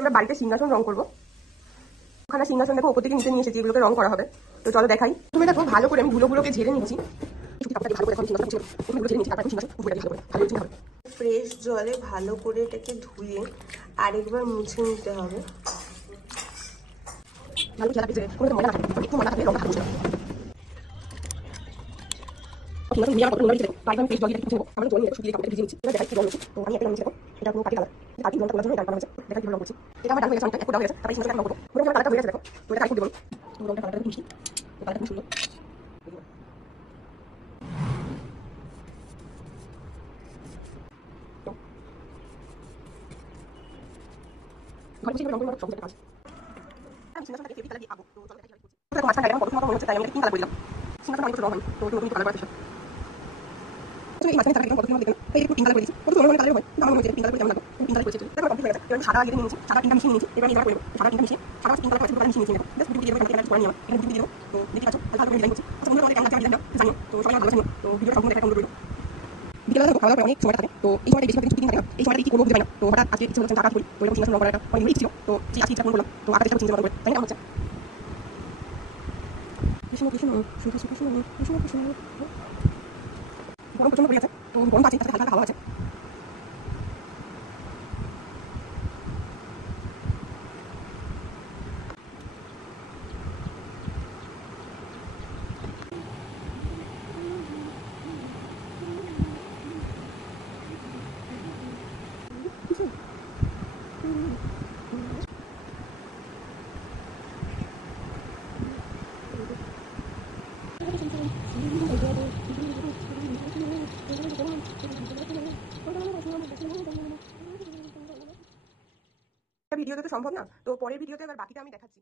আমরা বাড়িতে সিংহাসন রং করবো। ওখানে সিংহাসন দেখো উপর থেকে নিচে নিয়ে এসেছি, এগুলোকে রং করা হবে। তো চলো দেখাই। তুমি দেখো ভালো করে আমি ধুলোগুলোকে ঝেড়ে নিচ্ছি। ফ্রেশ জলে ভালো করে এটাকে ধুয়ে আরেকবার মুছে নিতে হবে। সাদা ইয়ে নিয়েছি, সাদা তিনটা মিশিয়ে নিয়েছি। এবার এবার করবো সাদা তিনটা মিশিয়ে সাদা তিনটা মিশিয়ে নিয়েছি। জাস্ট ভিডিও দিয়ে এখানে করে নিয়ে এখানে ভিডিও দিয়ে তো দেখতে পাচ্ছ ভালো করে ডিজাইন করছি। আচ্ছা তোমরা তোমাদের কেমন লাগছে ডিজাইনটা জানিও। তো সবাই ভালো লাগছে। তো ভিডিওটা সম্পূর্ণ দেখা অনুরোধ রইল। বিকেলবেলা খাওয়া দাওয়া অনেক সময় থাকে, তো এই সময়টা বেশিরভাগ কিছু থাকে না। এই সময়টা কি করবো বুঝতে পারি না। তো হঠাৎ আজকে ইচ্ছে হচ্ছে কাজ করি, তো এরকম সিংহাসন রং করার একটা অনেক ইচ্ছে ছিল। তো সেই আজকে ইচ্ছা করলাম। তো আজকে চিন্তা করে তাই না হচ্ছে কৃষ্ণ কৃষ্ণ শুধু কৃষ্ণ কৃষ্ণ কৃষ্ণ। গরম প্রচন্ড পড়ে আছে, তো গরম আছে, হালকা হালকা হাওয়া আছে। ভিডিওতে তো সম্ভব না, তো পরের ভিডিওতে এবার বাকিটা আমি দেখাচ্ছি।